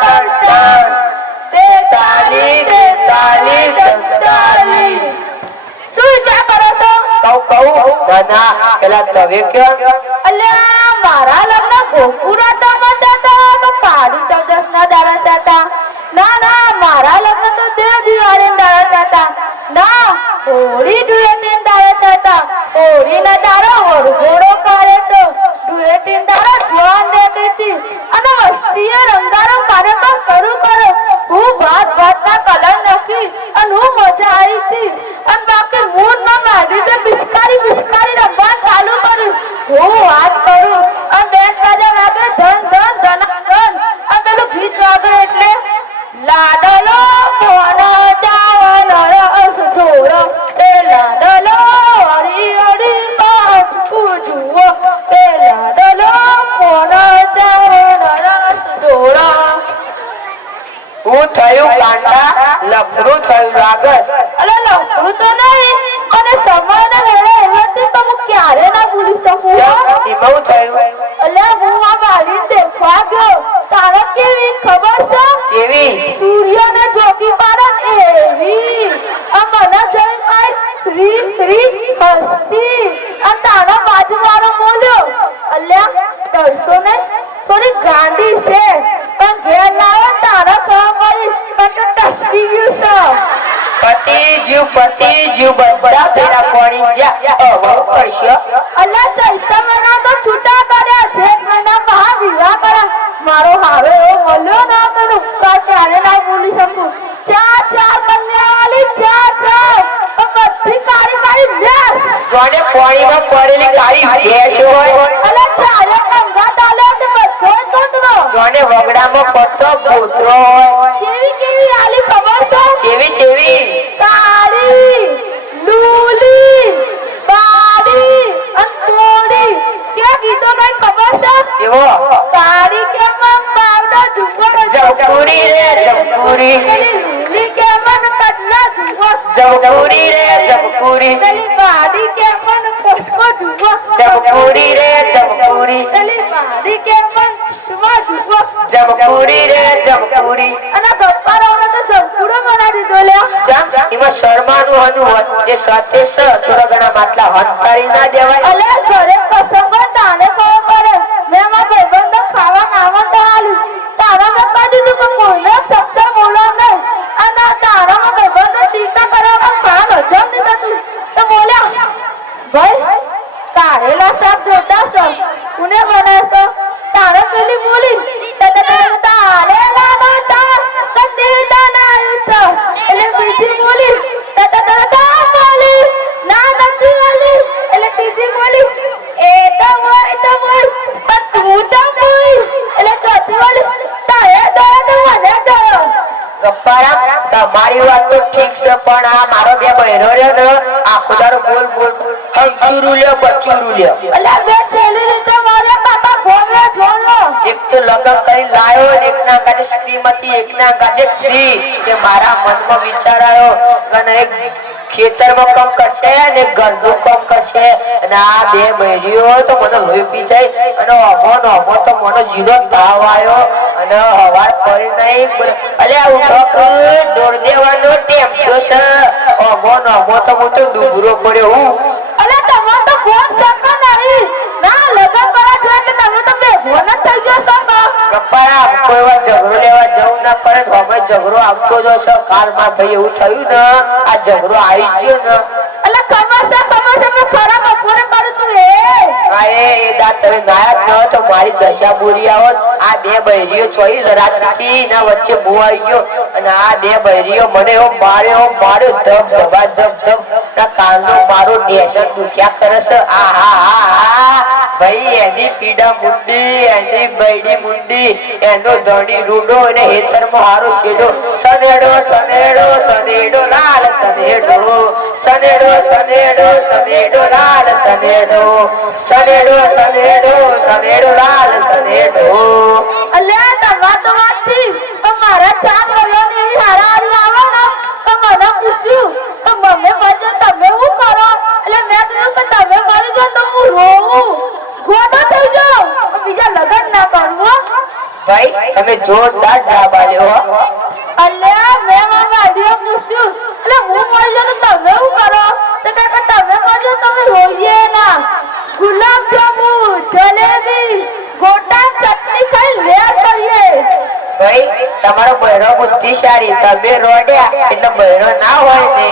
Ton ton તે તાલી શું વિચાર કરો છો? કહું ના પેલા તવે કયો અલ્યા મારા લગ્ન ગોકુળાતા હતા તો કાળી ચૌદસ ના દાડા હતા. ના મારા લગ્ન તો દેવ દિવાળી દાડા હતા. ના હોળી ધૂળેટી દાડા હતા. હોળી ના દાડા વરઘોડો કાઢ્યો, ધૂળેટી દાડા જોન દેતી અને વસ્તીએ રંગારંગ કાર્યક્રમ શરૂ કર્યો. હું ભાતના કલર નાખી અને હું મજા આવી હતી. અને બાકી મૂળ ના મારી તે પિચકારી રમવા ચાલુ કર્યું. હું વાત કરું અને બેસ બાજા વાગે ધન અને પેલું ગીત વાગે એટલે લાડલો મોનો ચાવલ રસ ઢોળો એ લાડલો હરી પાછું જુઓ એ લાડલો મોનો ચાવલ રસ ઢોળો. હું થયું કાંડા લફરું થયું લાગસ. અલે લફરું તો નહીં અને સમયને વેળે એવાથી તો હું ક્યારે ના ભૂલી શકું. એમાં થયું અલે હું આ મારી દેખવા ગયો. તારે કેવી ખબર છે? કેવી? સૂર્યને જોગી પાડે એવી. આ મને જોઈને કાઈ ફ્રી હસતી અને તારા બાજુવાળો બોલ્યો અલ્યા ડરશો નહીં, થોડી ગાંડી છે પણ ઘેર લાવે તારા ખબર પડી તો ટસકી ગયું છે. પતિ જીવ બધા તેરા કોણી જા હવે કરશો. અલ્યા ચૈત્ર મહિના તો છૂટા કર્યા, જેઠ મહિના મહા વિવાહ કર્યા. મારો હારો એવો મળ્યો ના કે ઉપકાર ક્યારે ના ભૂલી શકું. ચાર કન્યા વાલી ચાર બધી કાળી ભેંસ. જોને કોણીમાં પડેલી કાળી ભેંસ હોય. અલ્યા ચારે કંગા ડાલે તો બધો દૂધનો. જોને વગડામાં ફરતો કૂતરો હોય. કેવી આલી ખબર છે? કેવી? કાળી લૂલી બાડી અને તોડી. કે ગીતો કઈ ખબર છે? કેવો? કાળી કે મન બાવડા ઝુંગર જમકુરી રે જમકુરી. લૂલી કે મન કડલા ઝુંગર જમકુરી રે જમકુરી. પેલી બાડી કે મન કોસકો ઝુંગર જમકુરી રે જમકુરી. પેલી બાડી કે મન ચશ્મા ઝુંગર જમકુરી રે જમકુરી. અને ગપ્પારાઓને તો સંપૂર્ણ બનાવી દીધો લ્યા. એમાં શર્માનું હનું હોય જે સાથે થોડા ઘણા માટલા હંતારી ના દેવાય. અલે ઘરે પ્રસંગો તાને ખબર પડે. મેં મારા ભાઈબંધો ખાવા નામાં તો આલ્યું. તારા મેં કહી દીધું કે કોઈને શબ્દ બોલો નહીં. અને તારામાં ભાઈબંધો ટીકા કરવામાં કામ હજમ નહીં થતું. તો બોલ્યા ભાઈ કારેલા શાક જોતા છો કોને બનાવશો? તારે પેલી બોલી તારેલા નતા કંદીડા ના ઉઠો. એટલે બીજી બોલી બોલી ના નથી બોલી. એટલે ત્રીજી બોલી એ તો બોલ પણ તું તો બોલ. એટલે ચોથી બોલી તારે દોડો તો મને દોડો. ગપ્પારા તમારી વાત તો ઠીક છે પણ આ મારો બે બહેરો રહ્યો ને આખો દારો બોલ હંચુરુ લ્યો બચુરુ લ્યો. એટલે બે છેલ્લી રીતે મારે બાપા ગોમે જોડો. એક તો લગન કરી લાયો ને એકના ગાડે શ્રીમતી એકના ગાડે શ્રી. કે મારા મનમાં વિચાર આવ્યો કે એક ખેતરમાં કામ કરશે ને ઘરનું કામ કરશે અને આ બે બહેરીઓ તો મને લોહી પી જાય અને અમો તો મને જીરો તાવ આવ્યો અને હવાર પડી નહીં. અલ્યા ઉઠો દોડ દેવાનો ટેમ થયો છે. અમો તો હું તો ડુબરો પડ્યો હું. અલે તમે તો કોણ શકો નહીં. ના લગન કરવા જો એટલે તમે તો બેભો ન થઈ જશો. ગપ્પારા કોઈ વાર ઝઘડો લેવા જવું ના પડે. હવે ઝઘડો આવતો જ હશે. કાલમાં ભાઈ એવું થયું ને આ ઝઘડો આવી ગયો ને. અલે ખબર છે મેં ખરા બપોરે કર્યું તું એ દાંત તમે નાયા ન તો મારી દશા બોરી આવત. આ બે બહેરીઓ ચોઈ લડાતી ના વચ્ચે બહુ આવી ગયો અને આ બે બહેરીઓ મને એવો માર્યો ધબ ના કાનનો મારો ઢેસણ દુખ્યા કરે છે. ભાઈ એની પીડા મુંડી એની બૈડી મુંડી એનો ધણી રૂડો અને હેતરમાં હારો શેડો. સનેડો લાલ સનેડો લાલ સનેડો લાલ સનેડો. અલે તમાર તો વાતથી પણ મારા ચાર બોલોની એવી હારાહારી આવે ને તો મને પૂછ્યું તો મમ્મી કહે તમે શું કરો? એટલે મેં કીધું કે તમે મરી જાઓ તો હું રોવું ગોડો થઈ જાઉં બીજા લગન ના કરું. ભાઈ તમે જોરદાર જવાબ આલ્યો હો. અલ્યા મેં મારા વાડીઓ પૂછ્યું એટલે હું મરી જાઉં તો તમે શું કરો તો કાકા તમે મરજો તમે રોઈએ ના ગુલાબ જાંબુ જલેબી ગોટા ચટણી ખાઈ લેર કરીએ. ભાઈ તમારો બહેરો બુદ્ધિશાળી, તમે રોડ્યા એટલે બહેરો ના હોય ને